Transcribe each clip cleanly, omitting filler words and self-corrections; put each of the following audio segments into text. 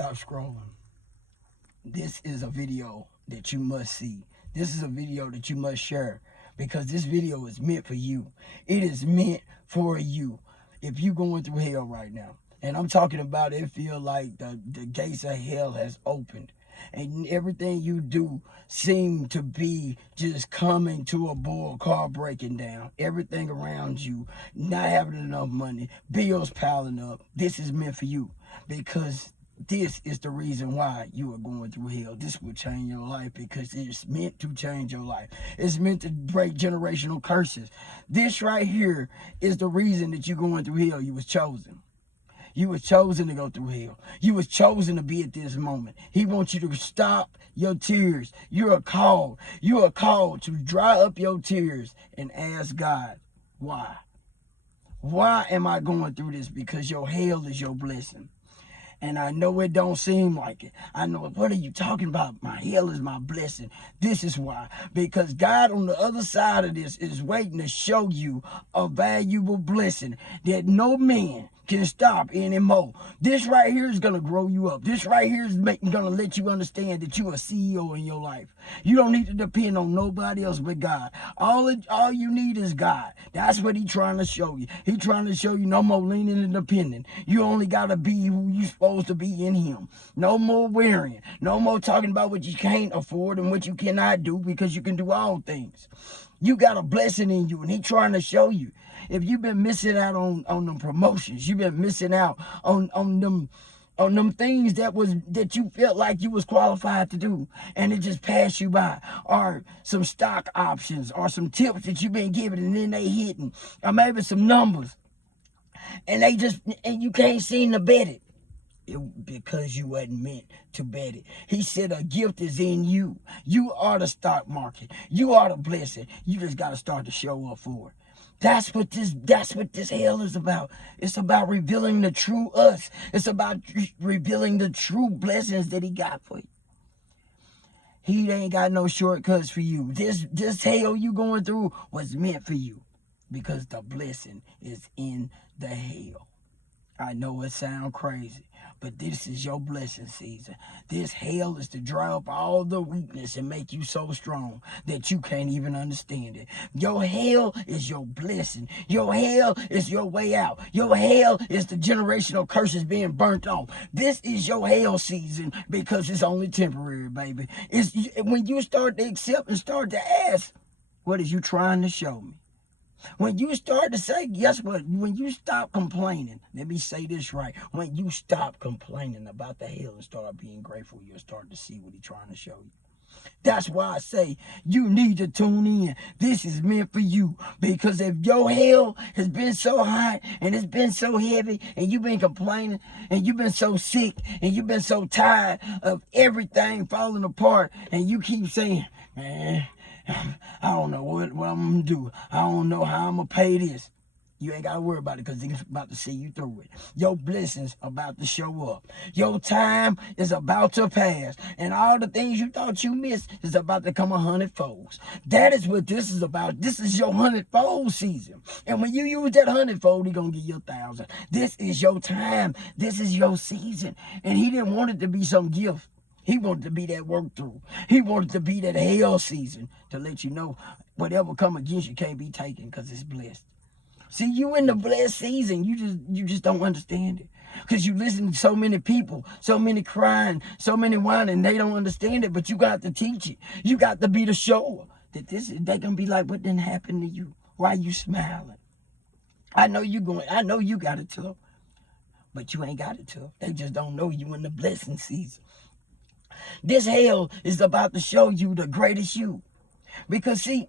stop scrolling. This is a video that you must see. This is a video that you must share because this video is meant for you. It is meant for you. If you're going through hell right now, and I'm talking about it feel like the gates of hell has opened and everything you do seem to be just coming to a boil, car breaking down, everything around you, not having enough money, bills piling up. This is meant for you because this is the reason why you are going through hell. This will change your life because it's meant to change your life. It's meant to break generational curses. This right here is the reason that you're going through hell. You was chosen. You was chosen to go through hell. You was chosen to be at this moment. He wants you to stop your tears. You are called. You are called to dry up your tears and ask God, why? Why am I going through this? Because your hell is your blessing. And I know it don't seem like it. I know, what are you talking about? My hell is my blessing. This is why. Because God on the other side of this is waiting to show you a valuable blessing that no man can stop anymore. This right here is going to grow you up. This right here is going to let you understand that you're a CEO in your life. You don't need to depend on nobody else but God. All you need is God. That's what he's trying to show you. He's trying to show you no more leaning and depending. You only got to be who you supposed to be in him. No more worrying. No more talking about what you can't afford and what you cannot do because you can do all things. You got a blessing in you and he's trying to show you. If you've been missing out on them promotions, you've been missing out on them things that you felt like you was qualified to do and it just passed you by, or some stock options or some tips that you've been given and then they hitting, or maybe some numbers and you can't seem to bet it. Because you wasn't meant to bet it. He said a gift is in you. You are the stock market. You are the blessing. You just got to start to show up for it. That's what this hell is about. It's about revealing the true us. It's about revealing the true blessings that he got for you. He ain't got no shortcuts for you. This hell you going through was meant for you because the blessing is in the hell. I know it sounds crazy, but this is your blessing season. This hell is to dry up all the weakness and make you so strong that you can't even understand it. Your hell is your blessing. Your hell is your way out. Your hell is the generational curses being burnt off. This is your hell season because it's only temporary, baby. It's when you start to accept and start to ask, what is you trying to show me? When you start to say, guess what? When you stop complaining, let me say this right. When you stop complaining about the hell and start being grateful, you'll start to see what he's trying to show you. That's why I say you need to tune in. This is meant for you. Because if your hell has been so hot and it's been so heavy and you've been complaining and you've been so sick and you've been so tired of everything falling apart and you keep saying, man, I don't know what I'm going to do. I don't know how I'm going to pay this. You ain't got to worry about it because he's about to see you through it. Your blessings about to show up. Your time is about to pass. And all the things you thought you missed is about to come 100-fold. That is what this is about. This is your 100-fold season. And when you use that 100-fold, he's going to give you 1,000. This is your time. This is your season. And he didn't want it to be some gift. He wanted to be that work through. He wanted to be that hell season to let you know whatever come against you can't be taken because it's blessed. See, you in the blessed season, you just don't understand it. Because you listen to so many people, so many crying, so many whining, they don't understand it, but you got to teach it. You got to be the shower. That they gonna be like, what didn't happen to you? Why you smiling? I know you got it tough, but you ain't got it tough. They just don't know you in the blessing season. This hell is about to show you the greatest you. Because see,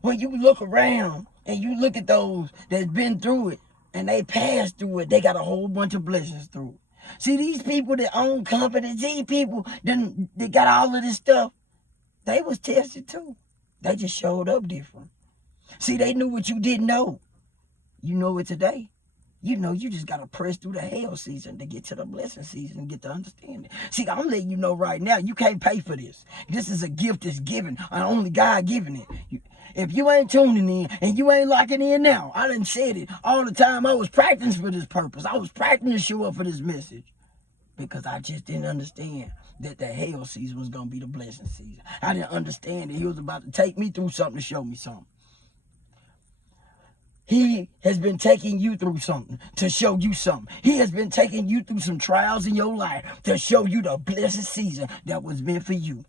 when you look around and you look at those that's been through it and they passed through it, they got a whole bunch of blessings through it. See, these people that own companies, these people they got all of this stuff, they was tested too. They just showed up different. See, they knew what you didn't know. You know it today. You know, you just got to press through the hell season to get to the blessing season and get to understand it. See, I'm letting you know right now, you can't pay for this. This is a gift that's given, and only God giving it. If you ain't tuning in and you ain't locking in now, I done said it all the time. I was practicing for this purpose. I was practicing to show up for this message. because I just didn't understand that the hell season was going to be the blessing season. I didn't understand that he was about to take me through something to show me something. He has been taking you through something to show you something. He has been taking you through some trials in your life to show you the blessed season that was meant for you.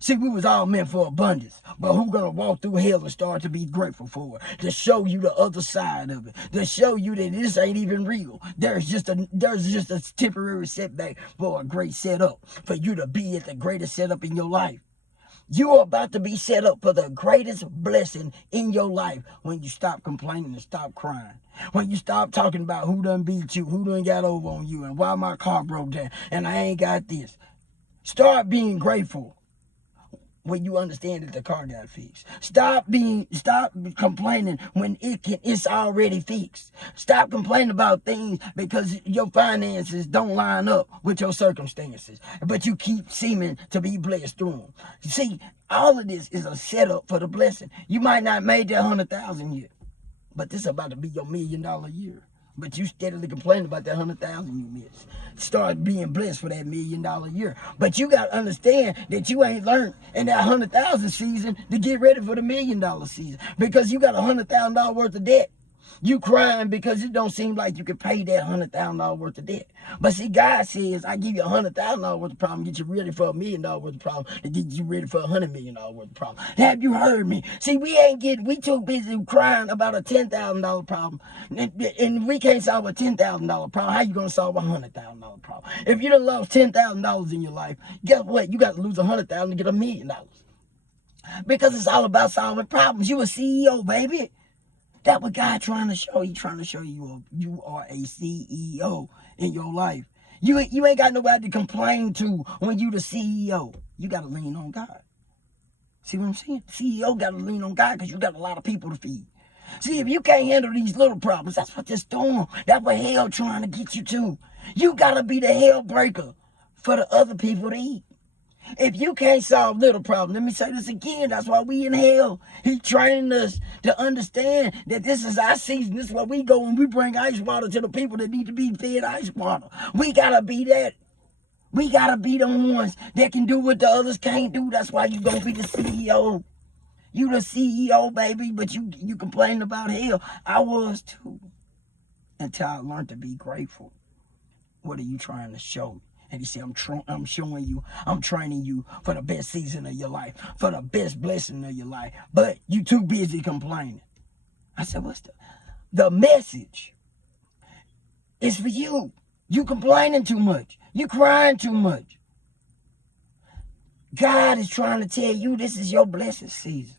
See, we was all meant for abundance, but who gonna walk through hell and start to be grateful for it? To show you the other side of it, to show you that this ain't even real. There's just a temporary setback for a great setup, for you to be at the greatest setup in your life. You are about to be set up for the greatest blessing in your life when you stop complaining and stop crying. When you stop talking about who done beat you, who done got over on you, and why my car broke down, and I ain't got this. Start being grateful when you understand that the car got fixed. Stop complaining when it's already fixed. Stop complaining about things because your finances don't line up with your circumstances, but you keep seeming to be blessed through them. See, all of this is a setup for the blessing. You might not made that 100,000 yet, but this is about to be your $1 million year. But you steadily complain about that 100,000 you missed. Start being blessed for that $1 million year. But you got to understand that you ain't learned in that 100,000 season to get ready for the $1 million season, because you got $100,000 worth of debt. You crying because it don't seem like you can pay that $100,000 worth of debt. But see, God says, I give you $100,000 worth of problem, get you ready for $1 million worth of problem, and get you ready for $100 million worth of problem. Have you heard me? See, we too busy crying about a $10,000 problem, and we can't solve a $10,000 problem. How you gonna solve a $100,000 problem? If you done lost $10,000 in your life, guess what? You got to lose $100,000 to get $1 million. Because it's all about solving problems. You a CEO, baby. That's what God trying to show. He trying to show you you are a CEO in your life. You ain't got nobody to complain to when you the CEO. You got to lean on God. See what I'm saying? CEO got to lean on God because you got a lot of people to feed. See, if you can't handle these little problems, that's what this storm, that's what hell trying to get you to. You got to be the hell breaker for the other people to eat. If you can't solve little problems, let me say this again, that's why we in hell. He training us to understand that this is our season. This is where we go and we bring ice water to the people that need to be fed ice water. We got to be that. We got to be the ones that can do what the others can't do. That's why you going to be the CEO. You the CEO, baby, but you complaining about hell. I was too, until I learned to be grateful. What are you trying to show me? And he said, I'm showing you, I'm training you for the best season of your life, for the best blessing of your life. But you too busy complaining. I said, what's the message? It's for you. You complaining too much. You crying too much. God is trying to tell you this is your blessed season.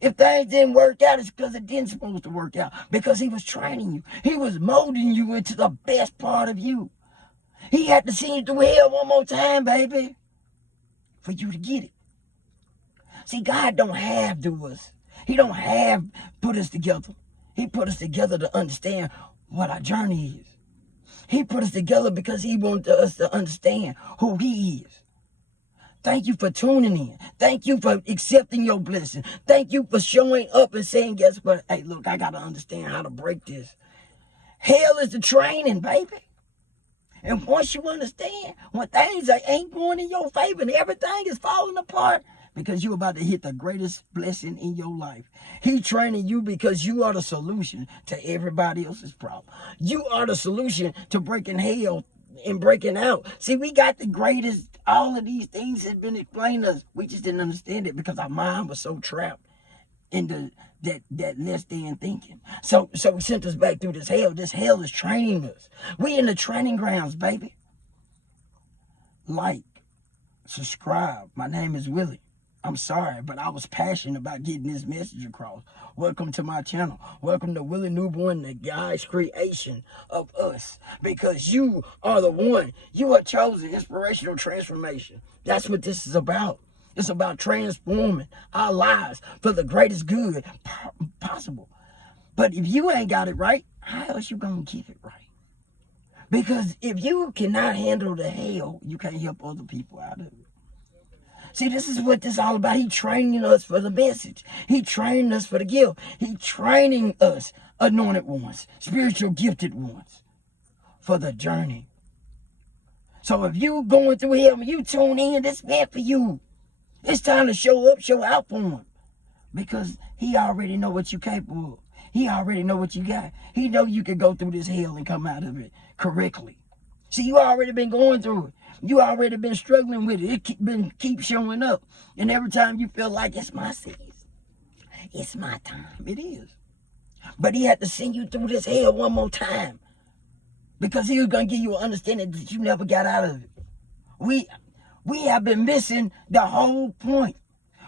If things didn't work out, it's because it didn't supposed to work out. Because he was training you. He was molding you into the best part of you. He had to send you through hell one more time, baby, for you to get it. See, God don't have do us. He don't have put us together. He put us together to understand what our journey is. He put us together because he wanted us to understand who he is. Thank you for tuning in. Thank you for accepting your blessing. Thank you for showing up and saying, guess what? Hey, look, I got to understand how to break this. Hell is the training, baby. And once you understand, when things ain't going in your favor and everything is falling apart, because you're about to hit the greatest blessing in your life. He training you because you are the solution to everybody else's problem. You are the solution to breaking hell and breaking out. See, we got the greatest, all of these things have been explained to us. We just didn't understand it because our mind was so trapped into that less than thinking. So we sent us back through this hell. This hell is training us. We in the training grounds, baby. Like, subscribe. My name is Willie. I'm sorry, but I was passionate about getting this message across. Welcome to my channel. Welcome to Willie Newborn, the guy's creation of us. Because you are the one. You are chosen. Inspirational transformation. That's what this is about. It's about transforming our lives for the greatest good possible. But if you ain't got it right, how else you gonna get it right? Because if you cannot handle the hell, you can't help other people out of it. See, this is what this is all about. He training us for the message. He training us for the gift. He training us, anointed ones, spiritual gifted ones, for the journey. So if you going through hell, when you tune in, this meant for you. It's time to show up, show out for him. Because he already know what you capable of. He already know what you got. He know you can go through this hell and come out of it correctly. See, you already been going through it. You already been struggling with it. It keep showing up. And every time you feel like it's my season, it's my time. It is. But he had to send you through this hell one more time. Because he was going to give you an understanding that you never got out of it. We have been missing the whole point.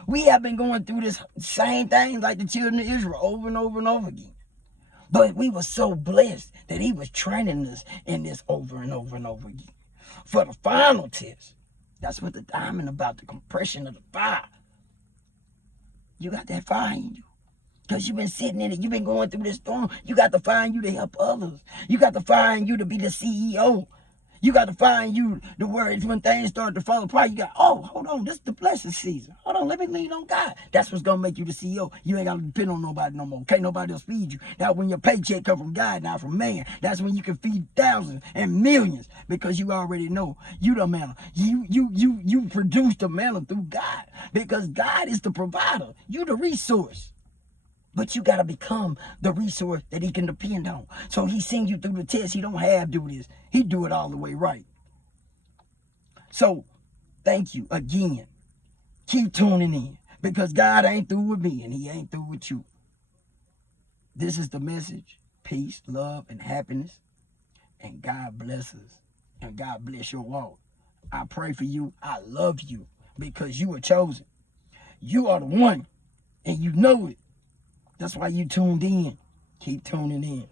We have been going through this same thing like the children of Israel over and over and over again. But we were so blessed that he was training us in this over and over and over again. For the final test, that's what the diamond about, the compression of the fire. You got that fire in you. Because you've been sitting in it. You've been going through this storm. You got the fire in you to help others. You got the fire in you to be the CEO. You got to find you the words when things start to fall apart. You got, oh, hold on, this is the blessing season. Hold on, let me lean on God. That's what's going to make you the CEO. You ain't got to depend on nobody no more. Can't nobody else feed you. Now, when your paycheck come from God, not from man, that's when you can feed thousands and millions because you already know you the manna. You produce the manna through God because God is the provider. You the resource. But you got to become the resource that he can depend on. So he sends you through the test. He don't have do this. He do it all the way right. So thank you again. Keep tuning in because God ain't through with me and he ain't through with you. This is the message. Peace, love, and happiness. And God bless us. And God bless your walk. I pray for you. I love you because you are chosen. You are the one and you know it. That's why you tuned in. Keep tuning in.